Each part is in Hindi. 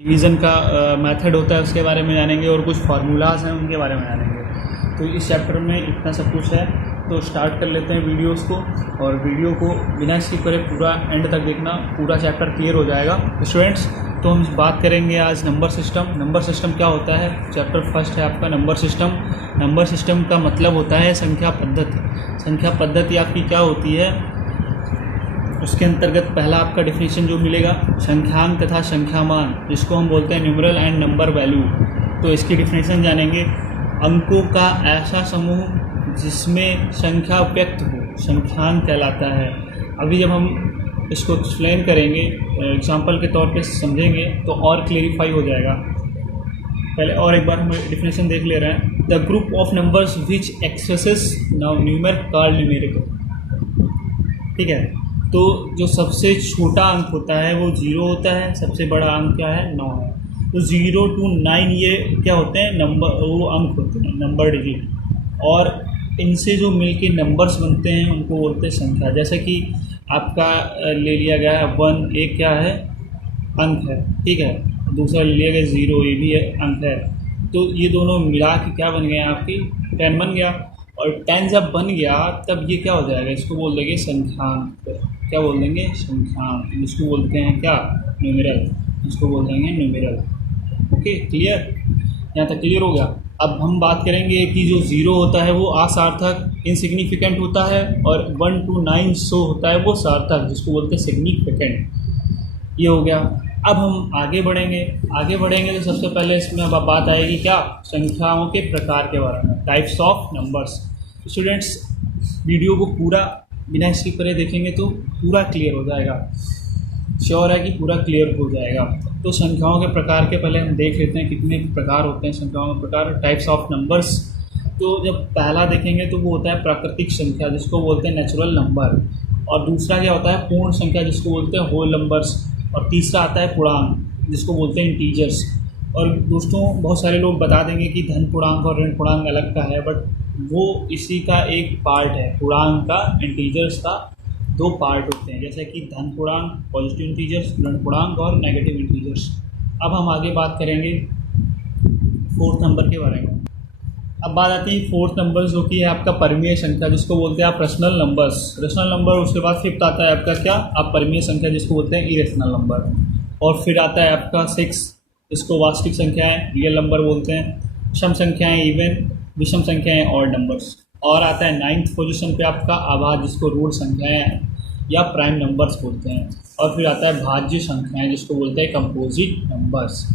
डिवीज़न का मेथड होता है उसके बारे में जानेंगे और कुछ फार्मूलाज हैं उनके बारे में जानेंगे। तो इस चैप्टर में इतना सब कुछ है। तो स्टार्ट कर लेते हैं वीडियोस को, और वीडियो को बिना स्किप करे पूरा एंड तक देखना, पूरा चैप्टर क्लियर हो जाएगा स्टूडेंट्स। तो हम बात करेंगे आज नंबर सिस्टम। नंबर सिस्टम क्या होता है? चैप्टर फर्स्ट है आपका नंबर सिस्टम। नंबर सिस्टम का मतलब होता है संख्या पद्धति। संख्या पद्धति आपकी क्या होती है, उसके अंतर्गत पहला आपका डिफिनेशन जो मिलेगा, संख्यांक तथा संख्यामान, जिसको हम बोलते हैं न्यूमरल एंड नंबर वैल्यू। तो इसकी डिफिनेशन जानेंगे। अंकों का ऐसा समूह जिसमें संख्या व्यक्त हो, संख्यांक कहलाता है। अभी जब हम इसको एक्सप्लेन करेंगे, एग्जांपल के तौर पे समझेंगे तो और क्लेरिफाई हो जाएगा। पहले और एक बार हम डिफिनेशन देख ले रहे हैं। The group of numbers which axes numeric called numeric. ठीक है, तो जो सबसे छोटा अंक होता है वो 0 होता है, सबसे बड़ा अंक क्या है? 9 है। तो 0 to 9 ये क्या होते हैं? नंबर, वो अंक होते हैं, नंबर डिजिट। और इनसे जो मिलके नंबर्स बनते हैं उनको बोलते हैं संख्या। जैसे कि आपका ले लिया गया है 1, एक क्या है? अंक है, ठीक है। दूसरा ले लिया गया 0, ये भी अंक है। तो ये दोनों मिला के क्या बन गए? आपकी 10 बन गया। और 10 जब बन गया तब ये क्या हो जाएगा? इसको बोल देंगे संख्यांक। क्या बोल देंगे? संख्यांक। इसको बोलते हैं क्या? न्यूमेरल। इसको बोल देंगे न्यूमेरल। Okay, clear? यहाँ तक क्लियर हो गया। अब हम बात करेंगे कि जो 0 होता है वो असार्थक, इनसिग्निफिकेंट होता है, और 1 to 9 शो होता है वो सार्थक, जिसको बोलते हैं सिग्निफिकेंट। ये हो गया। अब हम आगे बढ़ेंगे। आगे बढ़ेंगे तो सबसे पहले इसमें अब बात आएगी क्या? संख्याओं के प्रकार के बारे में, types of numbers. Students video को पूरा बिना स्किप करे देखेंगे तो पूरा क्लियर हो जाएगा। श्योर है कि पूरा क्लियर हो जाएगा। तो संख्याओं के प्रकार के पहले हम देख लेते हैं कितने प्रकार होते हैं संख्याओं के प्रकार, टाइप्स ऑफ नंबर्स। तो जब पहला देखेंगे तो वो होता है प्राकृतिक संख्या, जिसको बोलते हैं नेचुरल नंबर। और दूसरा क्या होता है? पूर्ण संख्या, जिसको बोलते हैं होल नंबर्स। और तीसरा आता है पूर्णांक, जिसको बोलते हैं इंटीजर्स। और दोस्तों बहुत सारे लोग बता देंगे कि धन पूर्णांक और ऋण पूर्णांक अलग का है, बट वो इसी का एक पार्ट है। पूर्णांक का, इंटीजर्स का 2 पार्ट होते हैं, जैसे कि धन पूर्णांक, पॉजिटिव इंटीजर्स, ऋण पूर्णांक और नेगेटिव इंटीजर्स। अब हम आगे बात करेंगे 4th नंबर के बारे में। अब बात आती है 4th नंबर, जो कि है आपका परिमेय संख्या, जिसको बोलते हैं आप रैशनल नंबर्स। रैशनल नंबर, उसके बाद 5th आता है आपका क्या? आप परिमेय संख्या, जिसको बोलते हैं इरेशनल नंबर। और फिर आता है आपका 6, इसको वास्तविक संख्याएं, रियल नंबर बोलते हैं। सम संख्याएं इवन, विषम संख्याएं ऑड नंबर्स। और आता है 9th पोजीशन पे आपका आभाज्य, जिसको रूट संख्याएं या प्राइम नंबर्स बोलते हैं। और फिर आता है भाज्य संख्याएं, जिसको बोलते हैं कंपोजिट नंबर्स।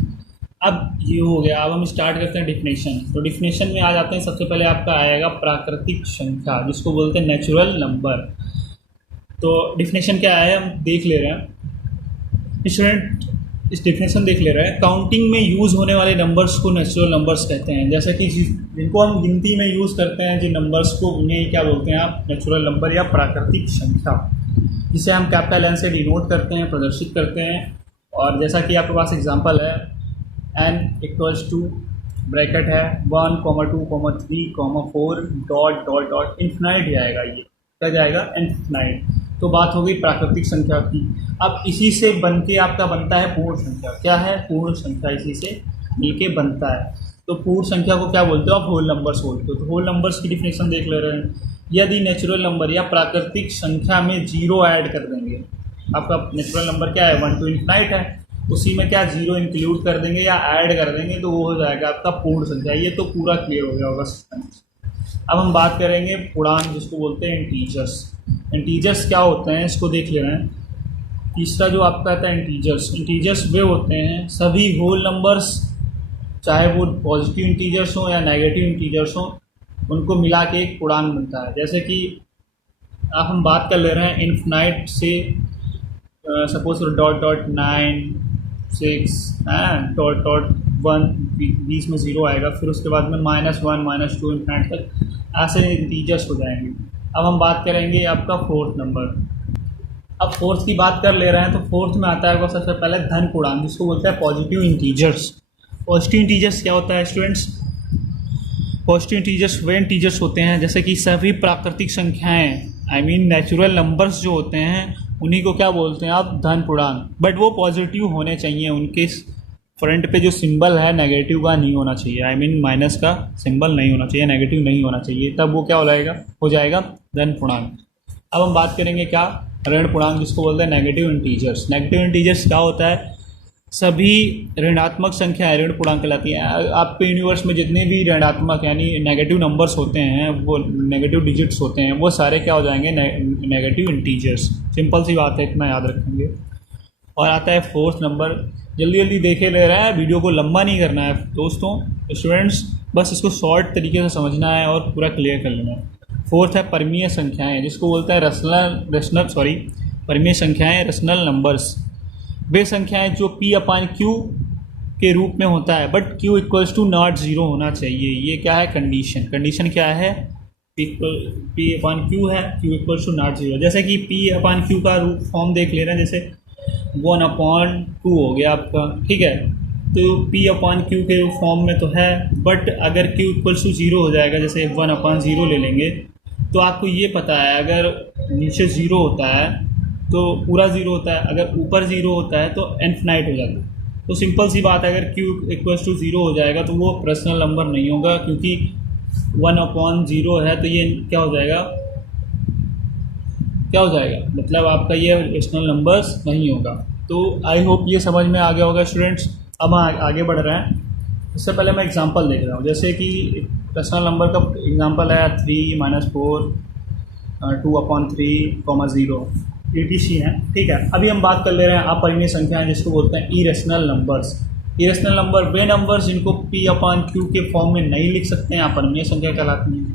अब ये हो गया। अब हम स्टार्ट करते हैं डिफिनेशन। तो डिफिनेशन में आ जाते हैं। सबसे पहले आपका आएगा प्राकृतिक संख्या, जिसको बोलते हैं नेचुरल नंबर। तो डिफिनेशन क्या है हम देख ले रहे हैं स्टूडेंट। इस डिफिनेशन देख ले रहे हैं। काउंटिंग में यूज़ होने वाले नंबर्स को नेचुरल नंबर्स कहते हैं। जैसे कि जिनको हम गिनती में यूज़ करते हैं जिन नंबर्स को, उन्हें क्या बोलते हैं आप? नेचुरल नंबर या प्राकृतिक संख्या, जिसे हम कैपिटल N से डिनोट करते हैं, प्रदर्शित करते हैं। और जैसा कि आपके पास एग्जांपल है, n = ब्रैकेट है 1, 2, 3, 4 डॉट डॉट डॉट इन्फिनाइट जाएगा। ये क्या जाएगा? इन्फिनाइट। तो बात हो गई प्राकृतिक संख्या की। अब इसी से बन के आपका बनता है पूर्ण संख्या। क्या है? पूर्ण संख्या इसी से मिलके बनता है। तो पूर्ण संख्या को क्या बोलते हो आप? होल नंबर्स बोलते हो। तो होल नंबर्स की डिफिनेशन देख ले रहे हैं। यदि नेचुरल नंबर या प्राकृतिक संख्या में 0 ऐड कर देंगे, आपका नेचुरल नंबर क्या है? 1 to इन्फिनाइट है, उसी में क्या 0 इंक्लूड कर देंगे या ऐड कर देंगे तो वो हो जाएगा आपका पूर्ण संख्या। ये तो पूरा क्लियर हो गया होगा सिस्टम। अब हम बात करेंगे पूर्णांक, जिसको बोलते हैं इंटीजर्स। इंटीजर्स क्या होते हैं इसको देख ले रहे हैं। तीसरा जो आपका आता है इंटीजर्स। इंटीजर्स वे होते हैं सभी होल नंबर्स, चाहे वो पॉजिटिव इंटीजर्स हो या नेगेटिव इंटीजर्स हो, उनको मिला के एक पूर्णांक बनता है। जैसे कि अब हम बात कर ले रहे हैं इन्फिनाइट से, suppose dot dot 9, 6 dot dot 1, बीच में 0 आएगा, फिर उसके बाद में -1, -2 इन्फिनाइट तक ऐसे इंटीजर्स हो जाएंगे। अब हम बात करेंगे आपका 4th नंबर। अब 4th की बात कर ले रहे हैं तो 4th में आता है सबसे पहले धन पूर्णांक, जिसको बोलते हैं पॉजिटिव इंटीजर्स। पॉजिटिव इंटीजर्स क्या होता है स्टूडेंट्स? पॉजिटिव इंटीजर्स वे इंटीजर्स होते हैं जैसे कि सभी प्राकृतिक संख्याएं, आई मीन नेचुरल नंबर्स जो होते हैं, उन्हीं को क्या बोलते हैं आप? धन पूर्णांक। बट वो पॉजिटिव होने चाहिए, उनके फ्रंट पे जो सिंबल है नेगेटिव का नहीं होना चाहिए, आई मीन माइनस का सिंबल नहीं होना चाहिए, नेगेटिव नहीं होना चाहिए, तब वो क्या हो जाएगा ऋण पूर्णांक। अब हम बात करेंगे क्या, ऋण पूर्णांक जिसको बोलते हैं नेगेटिव इंटीजर्स। नेगेटिव इंटीजर्स क्या होता है, सभी ऋणात्मक संख्याएं ऋण पूर्णांक कहलाती हैं। आपके यूनिवर्स में जितने भी ऋणात्मक यानी नेगेटिव नंबर्स होते हैं, वो नेगेटिव डिजिट्स होते हैं, वो सारे क्या हो जाएंगे नेगेटिव इंटीजर्स। सिंपल सी बात है, इतना याद रखेंगे। और आता है फोर्थ नंबर, जल्दी जल्दी देखे ले रहा है, वीडियो को लंबा नहीं करना है दोस्तों, स्टूडेंट्स, बस इसको शॉर्ट तरीके से समझना है और पूरा क्लियर कर लेना है। फोर्थ है परमीय संख्याएं, जिसको बोलते हैं परमीय संख्याएं, रैशनल नंबर्स। वे संख्याएं जो P/Q के रूप में होता है, बट Q = नॉट 0 होना चाहिए। ये क्या है कंडीशन क्या है, P/Q है, Q = नॉट 0। जैसे कि P/Q का रूप फॉर्म देख ले रहे हैं, जैसे 1/2 हो गया आपका, ठीक है। तो P/Q के फॉर्म में तो है, बट अगर Q = 0 हो जाएगा, जैसे 1/0 ले लेंगे, तो आपको ये पता है अगर नीचे 0 होता है तो पूरा 0 होता है, अगर ऊपर 0 होता है तो इनफिनाइट हो जाता है। तो सिंपल सी बात है, अगर Q = 0 हो जाएगा तो वो पर्सनल नंबर नहीं होगा, क्योंकि 1/0 है, तो ये क्या हो जाएगा, मतलब आपका ये रैशनल नंबर्स नहीं होगा। तो आई होप ये समझ में आ गया होगा स्टूडेंट्स। अब हम आगे बढ़ रहे हैं, इससे पहले मैं एग्जांपल देख रहा हूँ। जैसे कि रैशनल नंबर का एग्जांपल है 3 - 4 2/3, 0 ETC है, ठीक है। अभी हम बात कर ले रहे हैं अपरिमेय संख्याएं, जिसको बोलते हैं इरेशनल नंबर्स। इरेशनल नंबर वे नंबर्स जिनको P/Q के फॉर्म में नहीं लिख सकते हैं, अपरिमेय संख्या कहलाती हैं।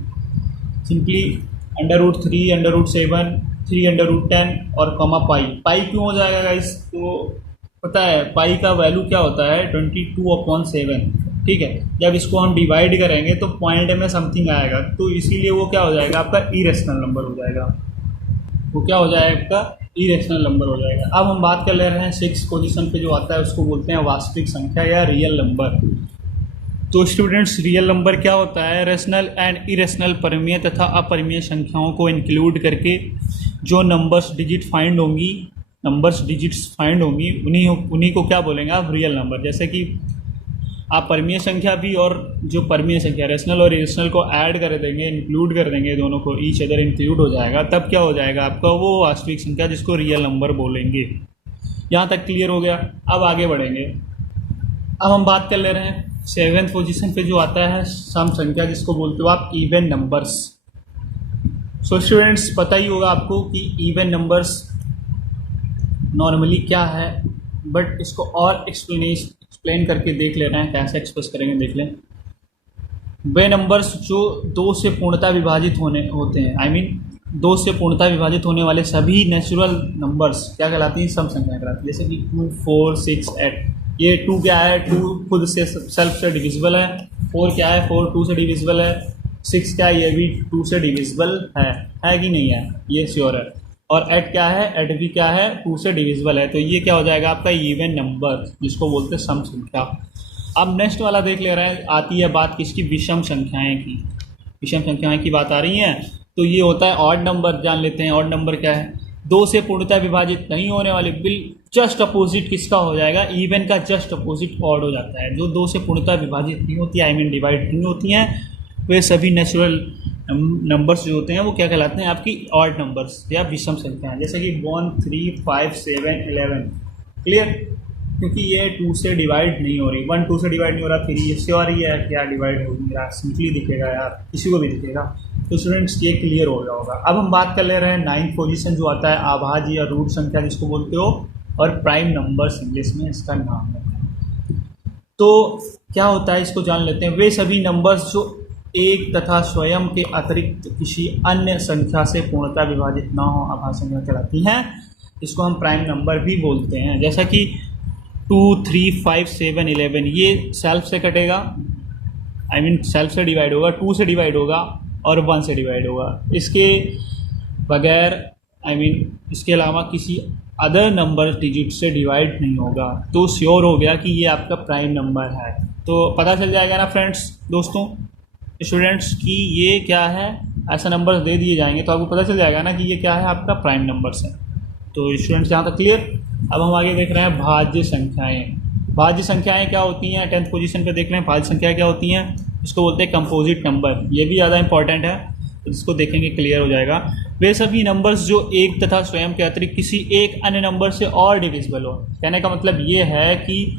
सिंपली √3, √7, 3/10 और पाई। पाई क्यों हो जाएगा गाइस, तो पता है पाई का वैल्यू क्या होता है 22/7, ठीक है। जब इसको हम डिवाइड करेंगे तो पॉइंट में समथिंग आएगा, तो इसीलिए वो क्या हो जाएगा आपका इरेशनल नंबर हो जाएगा, वो क्या हो जाएगा आपका इरेशनल नंबर हो जाएगा। अब हम बात कर ले रहे हैं 6 पोजीशन पे जो आता है उसको बोलते हैं वास्तविक संख्या या रियल नंबर। तो स्टूडेंट्स रियल नंबर क्या होता है, रैशनल एंड इरेशनल परिमेय तथा अपरिमेय संख्याओं को इंक्लूड करके जो नंबर्स डिजिट्स फाइंड होंगी उन्हीं को क्या बोलेंगे आप रियल नंबर। जैसे कि आप परमीय संख्या भी और जो परमीय संख्या रैशनल और इरेशनल को ऐड कर देंगे, इंक्लूड कर देंगे, दोनों को ईच अदर इंक्लूड हो जाएगा, तब क्या हो जाएगा आपका वो वास्तविक संख्या जिसको रियल नंबर बोलेंगे। यहाँ तक क्लियर हो गया। अब आगे बढ़ेंगे। अब हम बात कर ले रहे हैं 7th पोजीशन पे जो आता है सम संख्या, जिसको बोलते हो आप इवन नंबर्स। सो स्टूडेंट्स पता ही होगा आपको कि इवन नंबर्स नॉर्मली क्या है, बट इसको और एक्सप्लेन करके देख ले रहे हैं, कैसे एक्सप्रेस करेंगे देख लें। वे नंबर्स जो 2 से पूर्णतः विभाजित होते हैं, आई मीन 2 से पूर्णतः विभाजित होने वाले सभी नेचुरल नंबर्स क्या कहलाती हैं, सम संख्याएं कहलाती हैं। जैसे कि 2, 4, 6, 8। ये 2 क्या है, 2 खुद से सेल्फ से डिविजिबल है। 4 क्या है, 4 2 से डिविजिबल है। 6 क्या है, ये भी 2 से डिविजिबल है कि नहीं है, ये श्योर है। और 8 क्या है, 8 भी क्या है 2 से डिविजिबल है। तो ये क्या हो जाएगा आपका इवन नंबर, जिसको बोलते हैं सम संख्या। अब नेक्स्ट वाला देख ले रहे हैं, आती है बात किसकी, विषम संख्याएं की। विषम संख्याएं की बात आ रही है, तो ये होता है ऑड नंबर। जान लेते हैं ऑड नंबर क्या है, 2 से पूर्णतः विभाजित नहीं होने वाले, जस्ट अपोजिट किसका हो जाएगा, इवन का जस्ट अपोजिट ऑड हो जाता है। जो 2 से पूर्णतः विभाजित नहीं होती, आई मीन डिवाइड नहीं होती हैं, वे सभी नेचुरल नंबर्स जो होते हैं वो क्या कहलाते हैं आपकी ऑड नंबर्स या विषम संख्याएं। जैसे कि 1, 3, 5, 7, 11। क्लियर, क्योंकि ये 2 से डिवाइड नहीं हो रही, 1 2 से डिवाइड नहीं हो रहा, 3 इससे और ही है क्या डिवाइड होगी, मेरा सिंपली दिखेगा यार, किसी को भी दिखेगा। तो स्टूडेंट्स ये क्लियर हो गया होगा। अब हम बात कर ले रहे हैं 9th पोजीशन जो आता है आभाज्य या रूट संख्या जिसको बोलते हो, और प्राइम नंबर्स इंग्लिश में इसका नाम है। तो क्या होता है इसको जान लेते हैं। वे सभी नंबर्स जो एक तथा स्वयं के अतिरिक्त किसी अन्य संख्या से पूर्णतः विभाजित ना हो आभाज्य संख्या कहलाती हैं। इसको हम प्राइम नंबर भी बोलते हैं। जैसा कि 2, 3, 5, 7, 11 ये सेल्फ से कटेगा, आई मीन सेल्फ से डिवाइड होगा, 2 से डिवाइड होगा और 1 से डिवाइड होगा। इसके बगैर आई मीन इसके अलावा किसी अदर नंबर डिजिट से डिवाइड नहीं होगा। तो श्योर हो गया कि ये आपका प्राइम नंबर है। तो पता चल जाएगा ना फ्रेंड्स, दोस्तों, स्टूडेंट्स की ये क्या है, ऐसा नंबर दे दिए जाएंगे तो आपको पता चल जाएगा ना कि ये क्या है, आपका प्राइम नंबर्स है। तो स्टूडेंट्स यहाँ तक क्लियर। अब हम आगे देख रहे हैं भाज्य संख्याएं। भाज्य संख्याएं क्या होती हैं, 10th पोजीशन पे देख लें भाज्य संख्याएं क्या होती हैं, इसको बोलते हैं कंपोजिट नंबर। ये भी ज़्यादा इंपॉर्टेंट है, तो इसको देखेंगे क्लियर हो जाएगा। वे सभी नंबर्स जो एक तथा स्वयं के अतिरिक्त किसी एक अन्य नंबर से और डिविजिबल हो। कहने का मतलब ये है कि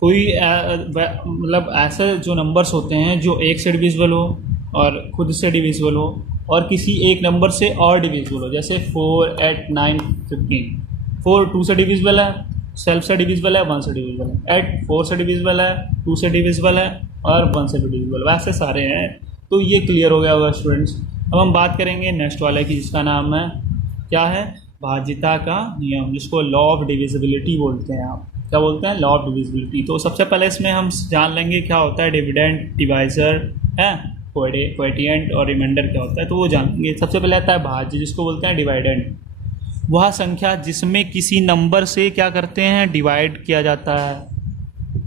कोई मतलब ऐसे जो नंबर्स होते हैं जो एक से डिविजिबल हो और खुद से डिविजिबल हो और किसी एक नंबर से और डिविजिबल हो, जैसे 4, 8, 9, 15। 4 2 से डिविजिबल है, सेल्फ से डिविजिबल है, 1 से डिविजिबल है। 8 4 से डिविजिबल है, 2 से डिविजिबल है और 1 से भी डिविजिबल, वैसे सारे हैं। तो ये क्लियर हो गया होगा स्टूडेंट्स। अब हम बात करेंगे नेक्स्ट वाले की, जिसका नाम है क्या है, भाज्यता का नियम, जिसको लॉ ऑफ डिविजिबिलिटी बोलते हैं। आप क्या बोलते हैं, लॉ ऑफ डिविजिबिलिटी। तो सबसे पहले इसमें हम जान लेंगे क्या होता है डिविडेंड, डिवाइज़र है, क्वोटिएंट और रिमाइंडर क्या होता है, तो वो जानेंगे। सबसे पहले आता है भाज्य, जिसको बोलते हैं डिवाइडेंड। वह संख्या जिसमें किसी नंबर से क्या करते हैं, डिवाइड किया जाता है।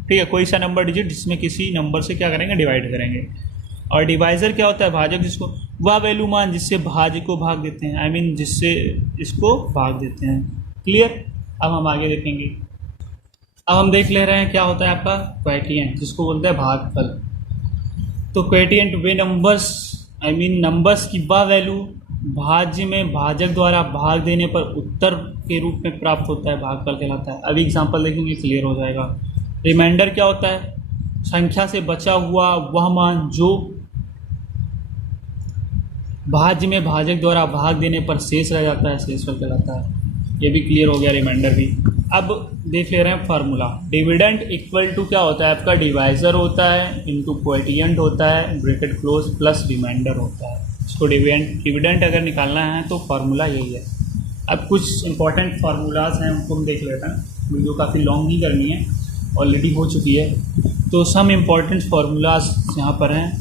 ठीक है, कोई सा नंबर डिजिट जिसमें किसी नंबर से क्या करेंगे, डिवाइड करेंगे। और डिवाइज़र क्या होता है, भाजक, जिसको वह वैल्यू मान जिससे भाज्य को भाग देते हैं, आई मीन जिससे इसको भाग देते हैं। क्लियर। अब हम आगे देखेंगे। अब हम देख ले रहे हैं क्या होता है आपका क्वोटिएंट, जिसको बोलते हैं भागफल। तो quotient way numbers, I mean numbers की वह वैल्यू भाज्य में भाजक द्वारा भाग देने पर उत्तर के रूप में प्राप्त होता है, भागफल कहलाता है। अभी एग्जांपल देखेंगे, क्लियर हो जाएगा। रिमाइंडर क्या होता है, संख्या से बचा हुआ वह मान जो भाज्य में भाजक द्वारा भाग देने पर शेष रह जाता है, शेषफल कहलाता है। ये भी क्लियर हो गया, रिमाइंडर भी। अब देख ले रहे हैं फार्मूला। डिविडेंड इक्वल टू क्या होता है आपका, डिवाइज़र होता है इनटू क्वोटिएंट होता है, ब्रैकेट क्लोज, प्लस रिमाइंडर होता है। इसको डिविडेंड अगर निकालना है तो फार्मूला यही है। अब कुछ इंपॉर्टेंट फार्मूलाज हैं, उनको हम देख लेते हैं। वीडियो काफ़ी लॉन्ग ही करनी है, ऑलरेडी हो चुकी है। तो सम इम्पॉर्टेंट फार्मूलाज यहाँ पर हैं,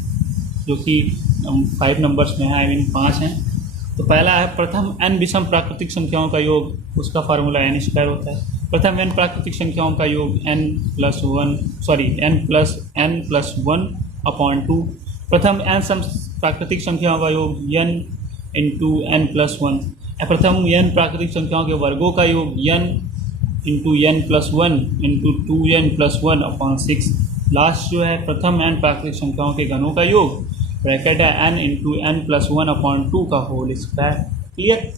जो कि 5 नंबर्स में है, आई मीन 5 हैं। तो पहला है प्रथम n विषम प्राकृतिक संख्याओं का योग, उसका फार्मूला n² होता है। प्रथम n प्राकृतिक संख्याओं का योग n प्लस 1/2। प्रथम n सम प्राकृतिक संख्याओं का योग n इंटू n प्लस 1। प्रथम n प्राकृतिक संख्याओं के वर्गों का योग n into n plus 1 into 2n plus 1/6। Last जो है प्रथम n प्राकृतिक संख्याओं के घनों का योग, ब्रैकेट है n इंटू n प्लस 1/2 का होल स्क्वायर। क्लियर।